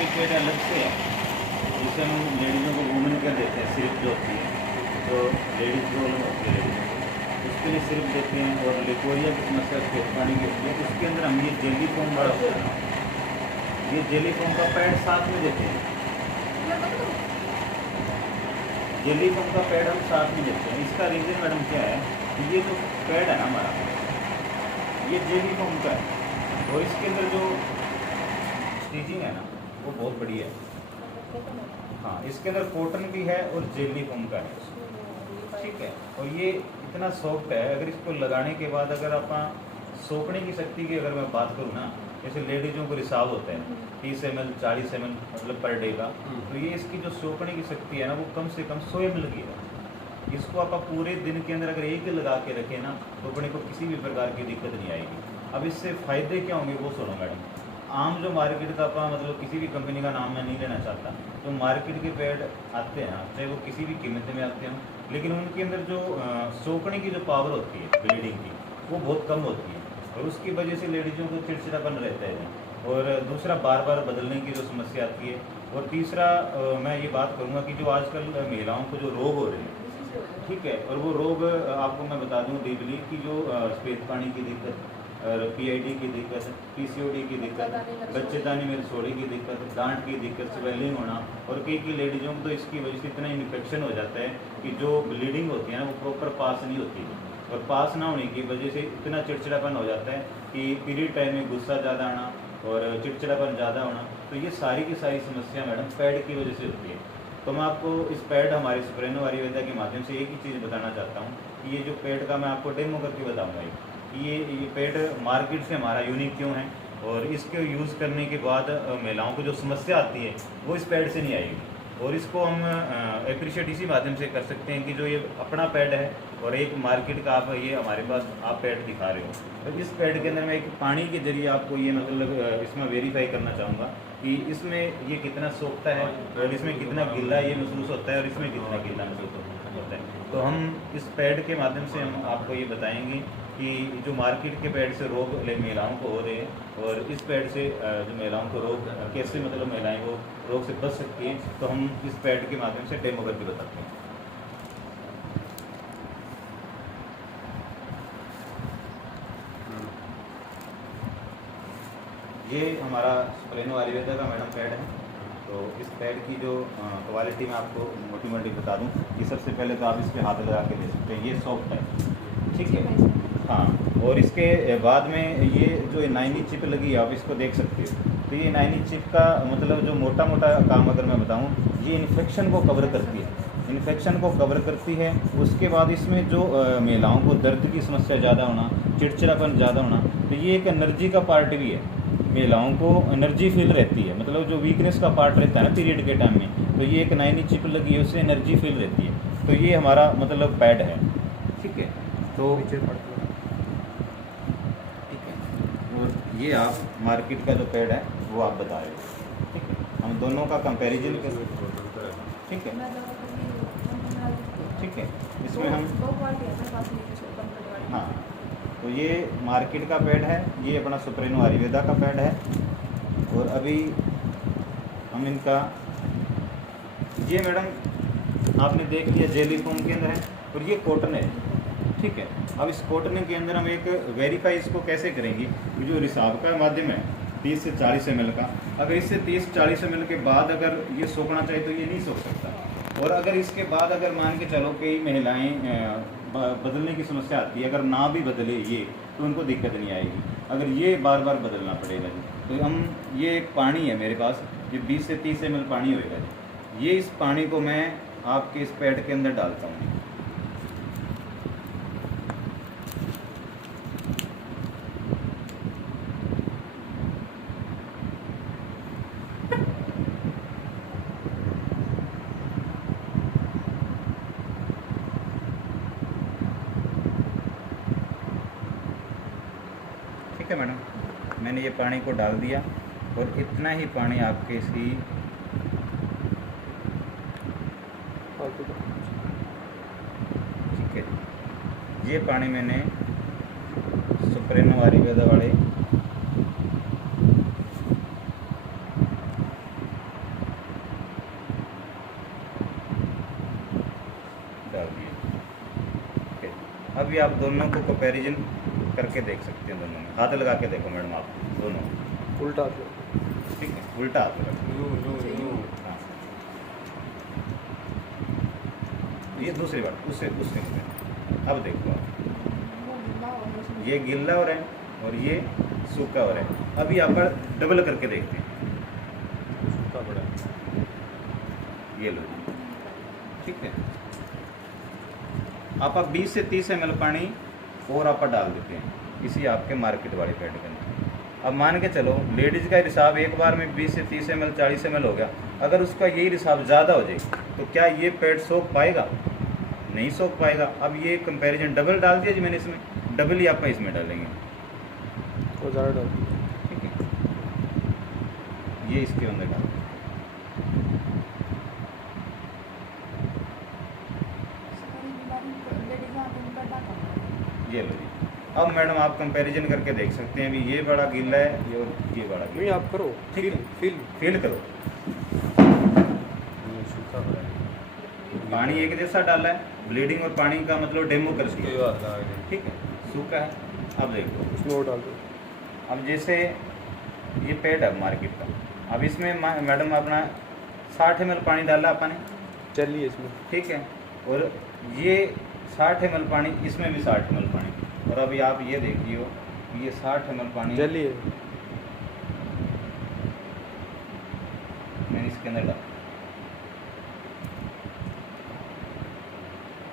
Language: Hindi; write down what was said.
ये पेड़ अलग से है, जिसे हम लेडीज़ों को वूमेन कर देते हैं, सिर्फ जो होती है तो लेडीज़ प्रॉब्लम होती है लेडीज़ों को, उसके लिए सिर्फ देते हैं। और लिकोरिया की समस्या पेट पानी की होती है, उसके अंदर हम ये जेली फॉर्म बड़ा होता है, ये जेली फॉर्म का पैड साथ में देते हैं। जेली फॉर्म का पैड हम साथ में देते हैं। इसका रीज़न मैडम क्या है कि ये जो पैड है ना हमारा, ये जेली फॉर्म का है, और इसके अंदर जो स्टिचिंग है ना वो बहुत बढ़िया है। हाँ, इसके अंदर कॉटन की है और जेली फॉर्म का है, ठीक है। और ये इतना सॉफ्ट है, अगर इसको लगाने के बाद अगर आप सोखने की शक्ति की अगर मैं बात करूँ ना, जैसे लेडीज़ों को रिसाव होते हैं 30 ml 40 ml मतलब पर डे का, तो ये इसकी जो सोखने की शक्ति है ना वो कम से कम 100 ml की है। इसको आप पूरे दिन के अंदर अगर एक ही लगा के रखें ना तो अपने को किसी भी प्रकार की दिक्कत नहीं आएगी। अब इससे फ़ायदे क्या होंगे वो सुनो मैडम। आम जो मार्केट का मतलब किसी भी कंपनी का नाम मैं नहीं लेना चाहता, जो मार्केट के पैड आते हैं चाहे वो किसी भी कीमत में आते हैं, लेकिन उनके अंदर जो सोखने की जो पावर होती है ब्लीडिंग की वो बहुत कम होती है, और उसकी वजह से लेडीज़ों को चिड़चिड़ापन रहता है। और दूसरा बार बार बदलने की जो समस्या आती है। और तीसरा मैं ये बात करूँगा कि जो आजकल महिलाओं को जो रोग हो रहे हैं, ठीक है, और वो रोग आपको मैं बता दूँ डीपली कि जो सफ़ेद पानी की दिक्कत, PID की दिक्कत, PCOD की दिक्कत, बच्चेदानी में रसोड़ी की दिक्कत, गांठ की दिक्कत, स्वेलिंग होना, और कई लेडीज़ों को तो इसकी वजह से इतना इन्फेक्शन हो जाता है कि जो ब्लीडिंग होती है ना वो प्रॉपर पास नहीं होती है, और पास ना होने की वजह से इतना चिड़चिड़ापन हो जाता है कि पीरियड टाइम में गुस्सा ज़्यादा आना और चिड़चिड़ापन ज़्यादा होना। तो ये सारी की सारी समस्या मैडम पैड की वजह से होती है। तो मैं आपको इस पैड हमारे सुप्रेनो आयुर्वेदा के माध्यम से एक ही चीज़ बताना चाहता हूँ कि ये जो पैड का मैं आपको डेमो करके बताऊँगा कि ये पैड मार्केट से हमारा यूनिक क्यों है, और इसके यूज़ करने के बाद महिलाओं को जो समस्या आती है वो इस पैड से नहीं आएगी। और इसको हम अप्रिशिएट इसी माध्यम से कर सकते हैं कि जो ये अपना पैड है और एक मार्केट का आप ये हमारे पास आप पैड दिखा रहे हो, तो इस पैड के अंदर मैं एक पानी के जरिए आपको ये मतलब इसमें वेरीफाई करना चाहूँगा कि इसमें ये कितना सोखता है और इसमें कितना गिल्ला ये महसूस होता है और इसमें कितना गिल्ला महसूस होता है। तो हम इस पैड के माध्यम से हम आपको ये बताएंगे कि जो मार्केट के पैड से रोग महिलाओं को हो रहे हैं, और इस पैड से जो महिलाओं को रोग कैसे मतलब महिलाएं वो रोग से बच सकती हैं, तो हम इस पैड के माध्यम से डेमो करके बताते हैं। ये हमारा सुप्रेनो आयुर्वेदा का मैडम पैड है। तो इस पैड की जो क्वालिटी मैं आपको मोटी मोटी बता दूं कि सबसे पहले तो आप इस पर हाथ लगा के दे सकते हैं, ये सॉफ्ट है, ठीक है। हाँ, और इसके बाद में ये जो 9 चिप लगी है आप इसको देख सकते हो। तो ये 9 चिप का मतलब जो मोटा मोटा काम अगर मैं बताऊं, ये इन्फेक्शन को कवर करती है, इन्फेक्शन को कवर करती है। उसके बाद इसमें जो महिलाओं को दर्द की समस्या ज़्यादा होना, चिड़चिड़ापन ज़्यादा होना, तो ये एक एनर्जी का पार्ट भी है। महिलाओं को एनर्जी फील रहती है, मतलब जो वीकनेस का पार्ट रहता है ना पीरियड के टाइम में, तो ये एक 9 चिप लगी है, उससे एनर्जी फील रहती है। तो ये हमारा मतलब पैड है, ठीक है। तो ठीक है, और ये आप मार्केट का जो पैड है वो आप बता रहे हो, ठीक है। हम दोनों का कंपैरिजन कर, ठीक है, ठीक है। इसमें हम हाँ, तो ये मार्केट का पैड है, ये अपना सुप्रेनो आयुर्वेदा का पैड है। और अभी हम इनका ये मैडम आपने देख लिया जेली फॉर्म के अंदर है, और ये कॉटन है, ठीक है। अब इस कॉटन के अंदर हम एक वेरीफाई इसको कैसे करेंगे, जो रिसाव का माध्यम है 30 से 40 ml का, अगर इससे 30-40 ml के बाद अगर ये सोखना चाहिए तो ये नहीं सोख सकता। और अगर इसके बाद अगर मान के चलो कि महिलाएं बदलने की समस्या आती है, अगर ना भी बदले ये तो उनको दिक्कत नहीं आएगी, अगर ये बार बार बदलना पड़ेगा जी। तो हम ये एक पानी है मेरे पास, ये 20 से 30 ml पानी होएगा जी। ये इस पानी को मैं आपके इस पैड के अंदर डालता हूँ। ठीक है मैडम, मैंने ये पानी को डाल दिया, और इतना ही पानी आपके इसी ठीक है, ये पानी मैंने सुप्रेनो आयुर्वेदा वाले अभी आप दोनों को कंपैरिजन करके देख सकते हैं, दोनों में हाथ लगा के देखो मैडम आप दोनों, उल्टा ठीक है, उल्टा हाथ रखो। हाँ, ये दूसरी बात उससे उससे अब देखो आप, ये गिल्ला हो रहा है और ये सूखा हो रहा है। अभी यहाँ पर डबल करके देखते हैं, सूखा पड़ा ये लो, ठीक है। आप 20 से 30 ml पानी और आप डाल देते हैं इसी आपके मार्केट वाले पैड के अंदर। अब मान के चलो लेडीज़ का रिसाब एक बार में 20 से 30 ml 40 ml हो गया, अगर उसका यही रिसाब ज़्यादा हो जाए तो क्या ये पैड सोख पाएगा? नहीं सोख पाएगा। अब ये कंपैरिजन डबल डाल दिया जी मैंने, इसमें डबल ही आप इसमें डालेंगे, और ज़्यादा डाल ठीक है। ये इसके अंदर डाल, ये लो जी। अब मैडम आप कंपैरिजन करके देख सकते हैं, अभी ये बड़ा गिल्ला है ये और ये बड़ा नहीं, गिल्ला, आप करो ठीक है। फील करो, सूखा पड़ा पानी एक जैसा डाला है, ब्लीडिंग और पानी का मतलब डेमो कर दिया, ठीक है, सूखा है। अब देखो उसमें और डाल दो। अब जैसे ये पेड़ है मार्केट का, अब इसमें मैडम अपना 60 ml पानी डाला अपन ने, चलिए इसमें, ठीक है, और ये 60 ml पानी, इसमें भी 60 ml पानी, और अभी आप ये देखिए ये 60 ml पानी चलिए मैंने इसके अंदर डाला,